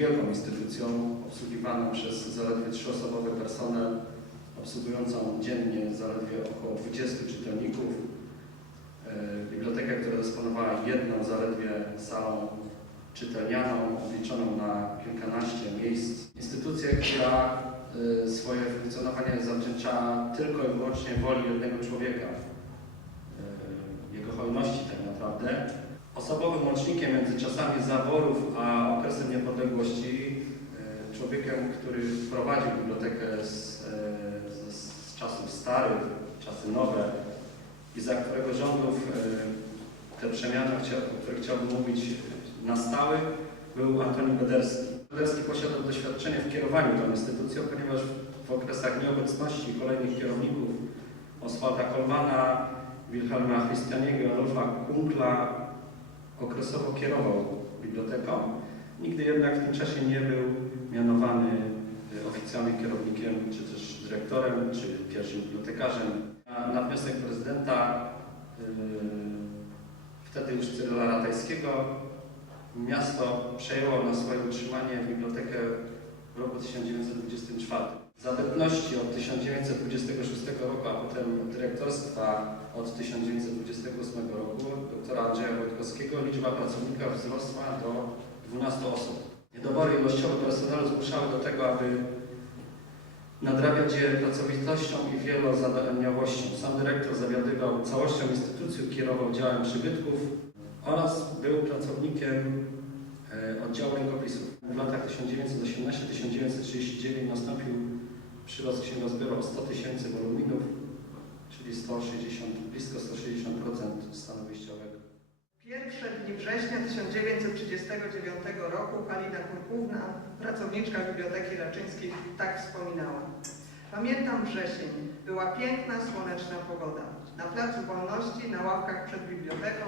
niewielką instytucją, obsługiwaną przez zaledwie trzyosobowy personel, obsługującą dziennie zaledwie około 20 czytelników. E, Bibliotekę, która dysponowała jedną zaledwie salą czytelnianą, obliczoną na kilkanaście miejsc. Instytucję, która e, swoje funkcjonowanie zawdzięcza tylko i wyłącznie woli jednego człowieka, jego hojności tak naprawdę. Osobowym łącznikiem między czasami zaborów a okresem niepodległości, e, człowiekiem, który wprowadził bibliotekę z, e, z, z czasów starych, czasy nowe i za którego rządów e, te przemiany, o których chciałbym mówić, nastały, był Antoni Bederski. Bederski posiadał doświadczenie w kierowaniu tą instytucją, ponieważ w okresach nieobecności kolejnych kierowników Oswalda Kolmana, Wilhelma Christianiego, Adolfa Kunkla okresowo kierował biblioteką. Nigdy jednak w tym czasie nie był mianowany y, oficjalnym kierownikiem, czy też dyrektorem, czy pierwszym bibliotekarzem. Na, na wniosek prezydenta, yy, wtedy już Cyryla Ratajskiego, miasto przejęło na swoje utrzymanie bibliotekę w roku 1924. Z adeptności od 1926 roku, a potem dyrektorstwa od 1928 roku doktora Andrzeja Wojtkowskiego liczba pracowników wzrosła do 12 osób. Niedobory ilościowe personelu zmuszały do tego, aby nadrabiać je pracowitością i wielozadaniowością. Sam dyrektor zawiadywał całością instytucji, kierował działem przybytków oraz był pracownikiem e, oddziału 1918-1939 nastąpił przyrost księgozbioru o 100 tysięcy woluminów, czyli 160, blisko 160% stanu wyjściowego. Pierwsze dni września 1939 roku Halina Kurkówna, pracowniczka Biblioteki Raczyńskiej, tak wspominała. Pamiętam wrzesień. Była piękna, słoneczna pogoda. Na Placu Wolności, na ławkach przed biblioteką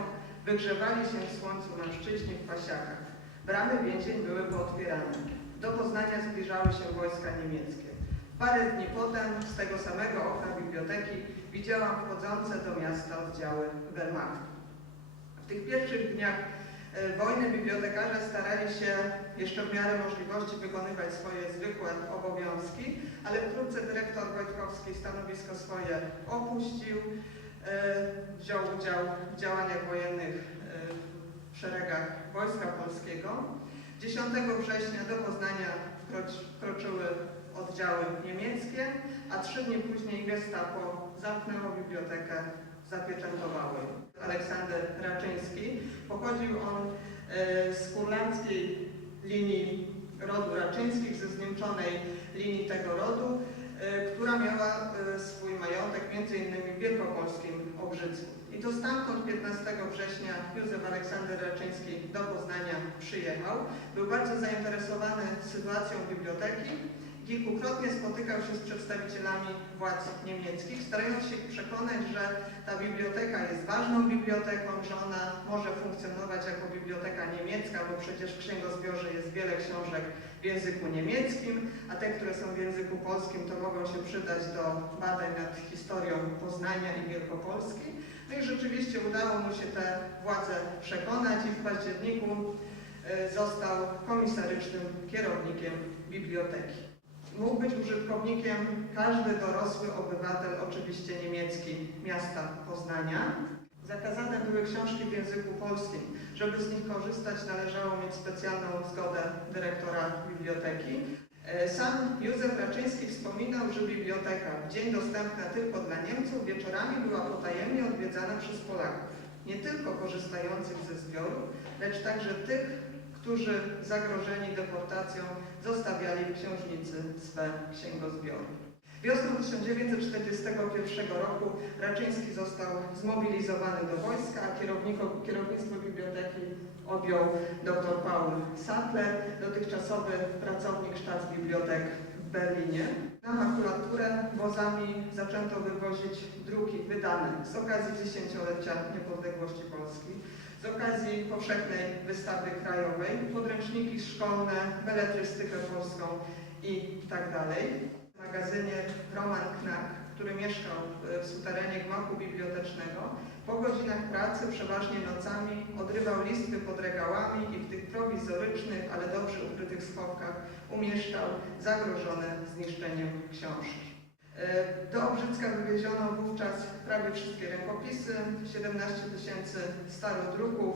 wygrzewali się w słońcu mężczyźni w pasiakach. Bramy więzień były pootwierane. Do Poznania zbliżały się wojska niemieckie. Parę dni potem z tego samego okna biblioteki widziałam wchodzące do miasta oddziały Wehrmachtu. W tych pierwszych dniach e, wojny bibliotekarze starali się jeszcze w miarę możliwości wykonywać swoje zwykłe obowiązki, ale wkrótce dyrektor Wojtkowski stanowisko swoje opuścił, e, wziął udział w działaniach wojennych e, w szeregach Wojska Polskiego. 10 września do Poznania wkroc- wkroczyły oddziały niemieckie, a trzy dni później Gestapo zamknęło bibliotekę zapieczętowały. Aleksander Raczyński. Pochodził on e, z kurlandzkiej linii rodu Raczyńskich, ze zniemczonej linii tego rodu, która miała e, swój majątek m.in. w Wielkopolskim Obrzycku. I to stamtąd 15 września Józef Aleksander Raczyński do Poznania przyjechał. Był bardzo zainteresowany sytuacją biblioteki. Kilkukrotnie spotykał się z przedstawicielami władz niemieckich, starając się przekonać, że ta biblioteka jest ważną biblioteką, że ona może funkcjonować jako biblioteka niemiecka, bo przecież w księgozbiorze jest wiele książek w języku niemieckim, a te, które są w języku polskim, to mogą się przydać do badań nad historią Poznania i Wielkopolski. No i rzeczywiście udało mu się te władze przekonać i w październiku e, został komisarycznym kierownikiem biblioteki. Mógł być użytkownikiem każdy dorosły obywatel, oczywiście niemiecki, miasta Poznania. Zakazane były książki w języku polskim. Żeby z nich korzystać, należało mieć specjalną zgodę dyrektora biblioteki. E, Sam Józef Raczyński wspominał, że biblioteka, w dzień dostępna tylko dla Niemców, wieczorami była potajemnie odwiedzana przez Polaków. Nie tylko korzystających ze zbioru, lecz także tych, którzy zagrożeni deportacją zostawiali w książnicy swe księgozbiory. Wiosną 1941 roku Raczyński został zmobilizowany do wojska, a kierownictwo biblioteki objął dr Paul Sattler, dotychczasowy pracownik Staatsbibliotek w Berlinie. Na makulaturę wozami zaczęto wywozić druki wydane z okazji dziesięciolecia niepodległości Polski, z okazji powszechnej wystawy krajowej, podręczniki szkolne, beletrystykę polską i tak dalej. W magazynie Roman Knack, który mieszkał w- suterenie gmachu bibliotecznego, po godzinach pracy, przeważnie nocami, odrywał listwy pod regałami i w tych prowizorycznych, ale dobrze ukrytych schowkach umieszczał zagrożone zniszczeniem książki. E, Do Obrzycka wywieziono wówczas prawie wszystkie rękopisy, 17 tysięcy starodruków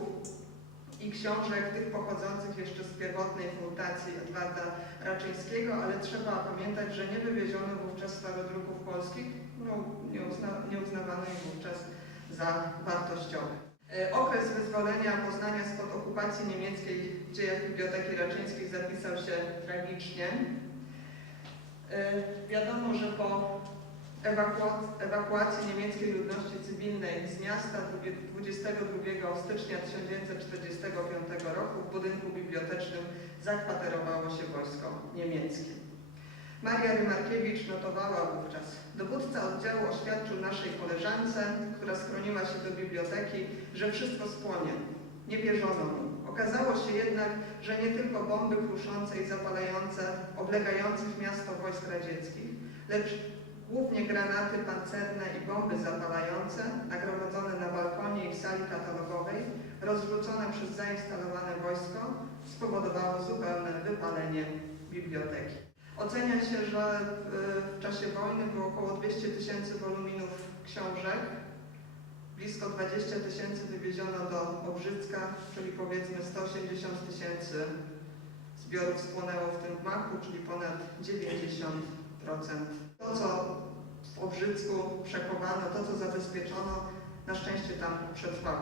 i książek, tych pochodzących jeszcze z pierwotnej fundacji Edwarda Raczyńskiego, ale trzeba pamiętać, że nie wywieziono wówczas starodruków polskich, no, nie, uzna, nie uznawano ich wówczas za wartościowe. E, Okres wyzwolenia Poznania spod okupacji niemieckiej w dziejach Biblioteki Raczyńskich zapisał się tragicznie. E, Wiadomo, że po ewakuacji niemieckiej ludności cywilnej z miasta 22 stycznia 1945 roku w budynku bibliotecznym zakwaterowało się wojsko niemieckie. Maria Rymarkiewicz notowała wówczas. Dowódca oddziału oświadczył naszej koleżance, która schroniła się do biblioteki, że wszystko spłonie. Nie wierzono mu. Okazało się jednak, że nie tylko bomby kruszące i zapalające oblegających miasto wojsk radzieckich, lecz głównie granaty pancerne i bomby zapalające, nagromadzone na balkonie i w sali katalogowej, rozrzucone przez zainstalowane wojsko, spowodowało zupełne wypalenie biblioteki. Ocenia się, że w, czasie wojny było około 200 tysięcy woluminów książek, blisko 20 tysięcy wywieziono do Obrzycka, czyli powiedzmy 180 tysięcy zbiorów spłonęło w tym gmachu, czyli ponad 90%. To, co w Obrzycku przechowano, to, co zabezpieczono, na szczęście tam przetrwało.